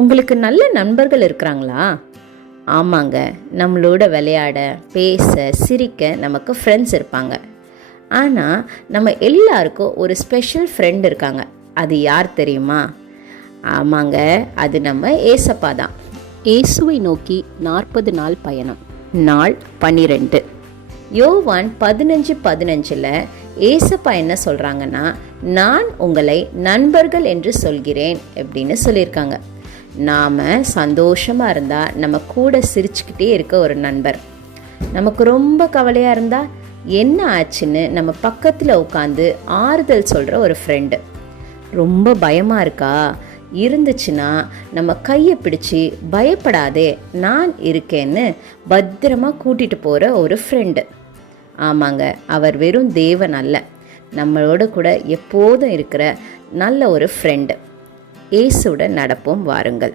உங்களுக்கு நல்ல நண்பர்கள் இருக்கிறாங்களா? ஆமாங்க, நம்மளோட விளையாட, பேச, சிரிக்க நமக்கு ஃப்ரெண்ட்ஸ் இருப்பாங்க. ஆனால் நம்ம எல்லாருக்கும் ஒரு ஸ்பெஷல் ஃப்ரெண்ட் இருக்காங்க. அது யார் தெரியுமா? ஆமாங்க, அது நம்ம ஏசப்பா தான். இயேசுவை நோக்கி 40 நாள் பயணம். நாள் 12. யோவான் 15:15 ஏசப்பா என்ன சொல்கிறாங்கன்னா, நான் உங்களை நண்பர்கள் என்று சொல்கிறேன் அப்படின்னு சொல்லியிருக்காங்க. நாம் சந்தோஷமாக இருந்தால் நம்ம கூட சிரிச்சுக்கிட்டே இருக்க ஒரு நண்பர், நமக்கு ரொம்ப கவலையாக இருந்தால் என்ன ஆச்சுன்னு நம்ம பக்கத்தில் உட்காந்து ஆறுதல் சொல்கிற ஒரு ஃப்ரெண்டு, ரொம்ப பயமாக இருக்கா இருந்துச்சுன்னா நம்ம கையை பிடிச்சி பயப்படாதே நான் இருக்கேன்னு பத்திரமா கூட்டிகிட்டு போகிற ஒரு ஃப்ரெண்டு. ஆமாங்க, அவர் வெறும் தேவன் அல்ல, நம்மளோட கூட எப்போதும் இருக்கிற நல்ல ஒரு ஃப்ரெண்டு. இயேசுவுடன் நடப்போம் வாருங்கள்.